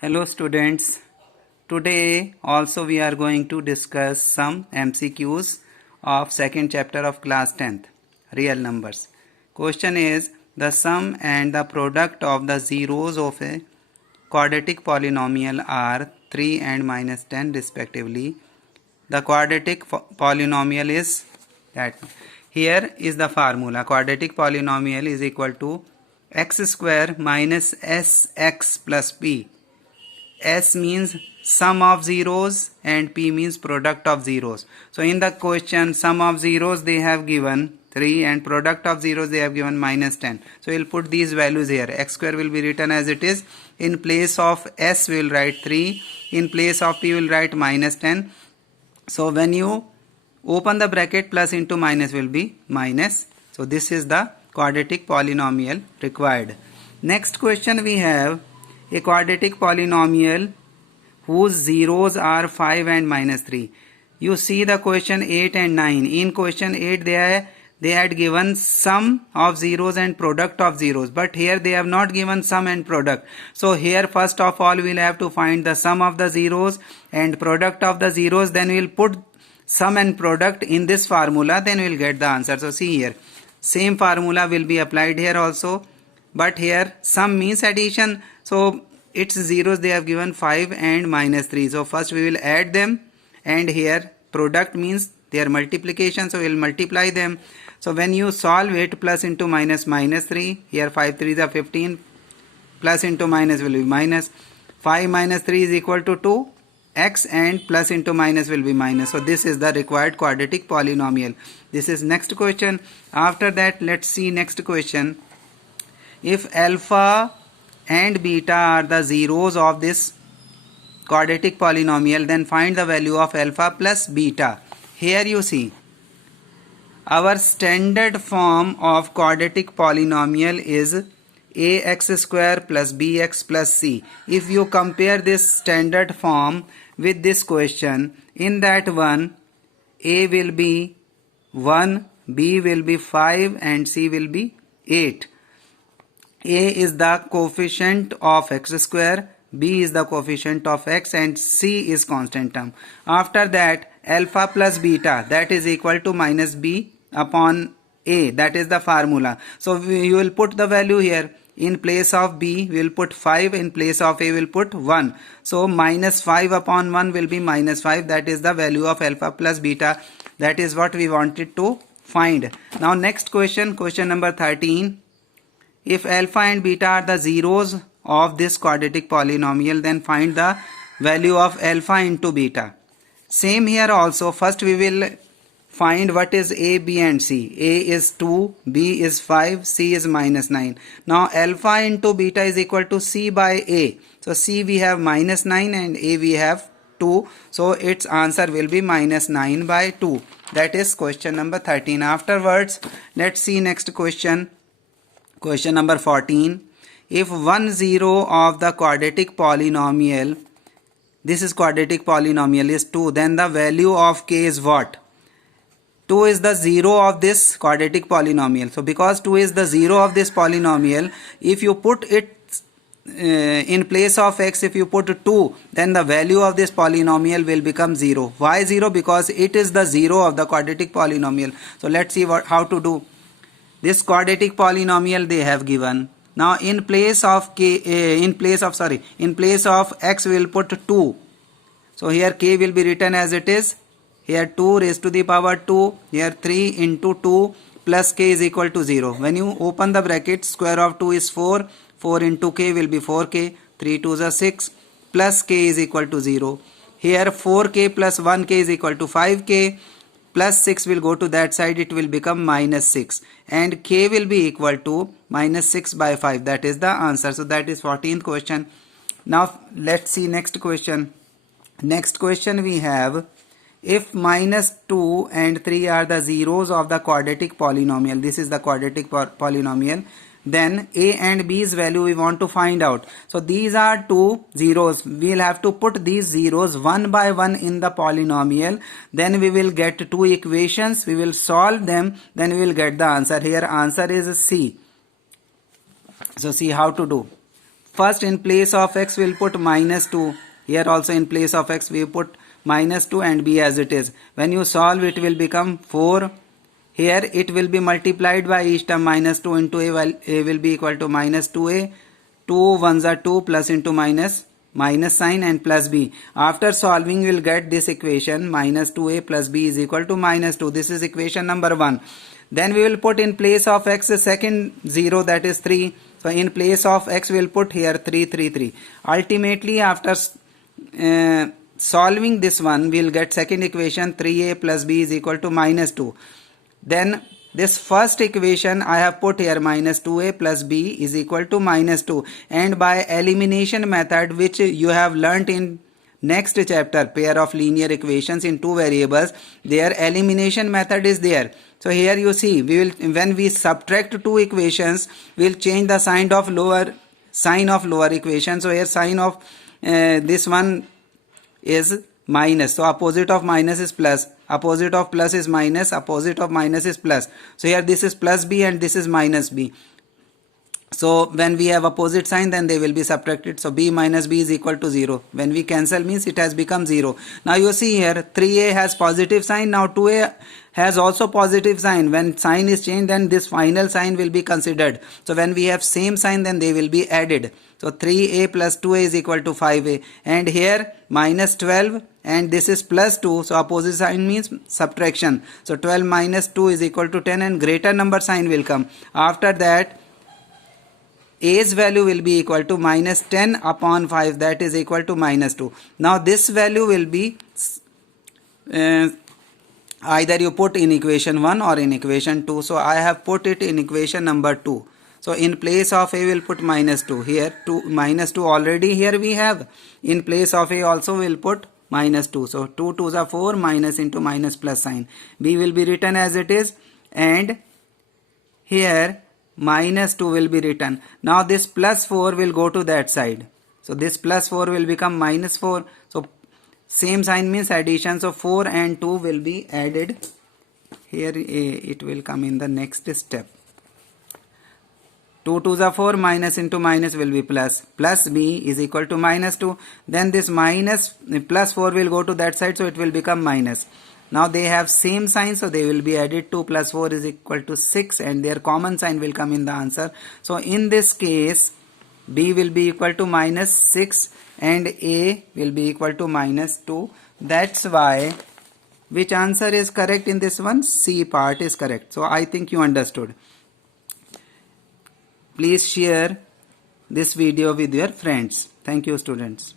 Hello students, today also we are going to discuss some MCQs of second chapter of class 10th, real numbers. Question is, the sum and the product of the zeros of a quadratic polynomial are 3 and minus 10 respectively. The quadratic polynomial is that. Here is the formula. Quadratic polynomial is equal to x square minus sx plus p. S means sum of zeros and P means product of zeros. So in the question, sum of zeros they have given 3 and product of zeros they have given minus 10. So we'll put these values here. X square will be written as it is. In place of S we will write 3. In place of P we will write minus 10. So when you open the bracket, plus into minus will be minus. So this is the quadratic polynomial required. Next question we have a quadratic polynomial whose zeros are 5 and minus 3. You see the question 8 and 9. In question 8 they had given sum of zeros and product of zeros, but here they have not given sum and product. So here first of all we will have to find the sum of the zeros and product of the zeros, then we will put sum and product in this formula, then we will get the answer. So see here, same formula will be applied here also, but here sum means addition. So its zeros they have given 5 and minus 3. So first we will add them, and here product means their multiplication. So we will multiply them. So when you solve it, plus into minus minus 3. Here 5 3s are 15. Plus into minus will be minus. 5 minus 3 is equal to 2. X and plus into minus will be minus. So this is the required quadratic polynomial. This is next question. After that, let's see next question. If alpha and beta are the zeros of this quadratic polynomial, then find the value of alpha plus beta. Here you see, our standard form of quadratic polynomial is ax square plus bx plus c. If you compare this standard form with this question, in that one a will be 1, b will be 5 and c will be 8. A is the coefficient of x square, b is the coefficient of x, and c is constant term. After that, alpha plus beta, that is equal to minus b upon a, that is the formula. So you will put the value here. In place of b we will put 5, in place of a we will put 1. So minus 5 upon 1 will be minus 5, that is the value of alpha plus beta. That is what we wanted to find. Now next question, question number 13. If alpha and beta are the zeros of this quadratic polynomial, then find the value of alpha into beta. Same here also. First we will find what is a, b and c. A is 2, b is 5, c is minus 9. Now alpha into beta is equal to c by a. So c we have minus 9 and a we have 2. So its answer will be minus 9 by 2. That is question number 13. Afterwards, let's see next question. Question number 14. If one zero of the quadratic polynomial, this is quadratic polynomial, is 2, then the value of k is what? 2 is the zero of this quadratic polynomial. So because 2 is the zero of this polynomial, if you put it in place of x, if you put 2, then the value of this polynomial will become 0. Why 0? Because it is the zero of the quadratic polynomial. So let's see how to do. This quadratic polynomial they have given. Now in place of in place of x we will put 2. So here k will be written as it is. Here 2 raised to the power 2. Here 3 into 2 plus k is equal to 0. When you open the bracket, square of 2 is 4. 4 into k will be 4k. 3 2s are 6 plus k is equal to 0. Here 4k plus 1k is equal to 5k. Plus 6 will go to that side, it will become minus 6, and k will be equal to minus 6 by 5. That is the answer. So that is 14th question. Now let's see next question. Next question we have, if minus 2 and 3 are the zeros of the quadratic polynomial, this is the quadratic polynomial, then a and b's value we want to find out. So these are two zeros. We will have to put these zeros one by one in the polynomial. Then we will get two equations. We will solve them. Then we will get the answer. Here answer is C. So see how to do. first in place of x we'll put minus 2. Here also in place of x we put minus 2 and b as it is. When you solve it will become 4. Here it will be multiplied by each term. Minus 2 into a will be equal to minus 2a. 2 1s are 2 plus into minus sign and plus b. After solving we will get this equation minus 2a plus b is equal to minus 2. This is equation number 1. Then we will put in place of x a second 0, that is 3. So in place of x we will put here 3 3 3. Ultimately after solving this one we will get second equation 3a plus b is equal to minus 2. Then this first equation I have put here minus 2a plus b is equal to minus 2, and by elimination method which you have learnt in next chapter, pair of linear equations in two variables, their elimination method is there. So here you see we will, when we subtract two equations we will change the sign of lower equation. So here sign of this one is minus, so opposite of minus is plus, opposite of plus is minus, opposite of minus is plus. So here this is plus b and this is minus b. So when we have opposite sign then they will be subtracted. So b minus b is equal to 0. When we cancel means it has become 0. Now you see here 3a has positive sign, now 2a has also positive sign. When sign is changed then this final sign will be considered. So when we have same sign then they will be added. So 3a plus 2a is equal to 5a, and here minus 12 and this is plus 2, so opposite sign means subtraction. So 12 minus 2 is equal to 10 and greater number sign will come. After that a's value will be equal to minus 10 upon 5, that is equal to minus 2. Now this value will be either you put in equation 1 or in equation 2. So I have put it in equation number 2. So in place of a will put minus 2. Here 2 minus 2 already here we have. In place of a also will put minus 2. So 2 2s are 4, minus into minus plus sign. B will be written as it is, and here minus 2 will be written. Now this plus 4 will go to that side. So this plus 4 will become minus 4. So same sign means addition. So 4 and 2 will be added. Here it will come in the next step. 2 2s are 4, minus into minus will be plus. Plus b is equal to minus 2. Then this minus plus 4 will go to that side, so it will become minus. Now they have same sign, so they will be added. 2 plus 4 is equal to 6 and their common sign will come in the answer. So in this case b will be equal to minus 6 and a will be equal to minus 2. That's why which answer is correct in this one? C part is correct. So I think you understood. Please share this video with your friends. Thank you, students.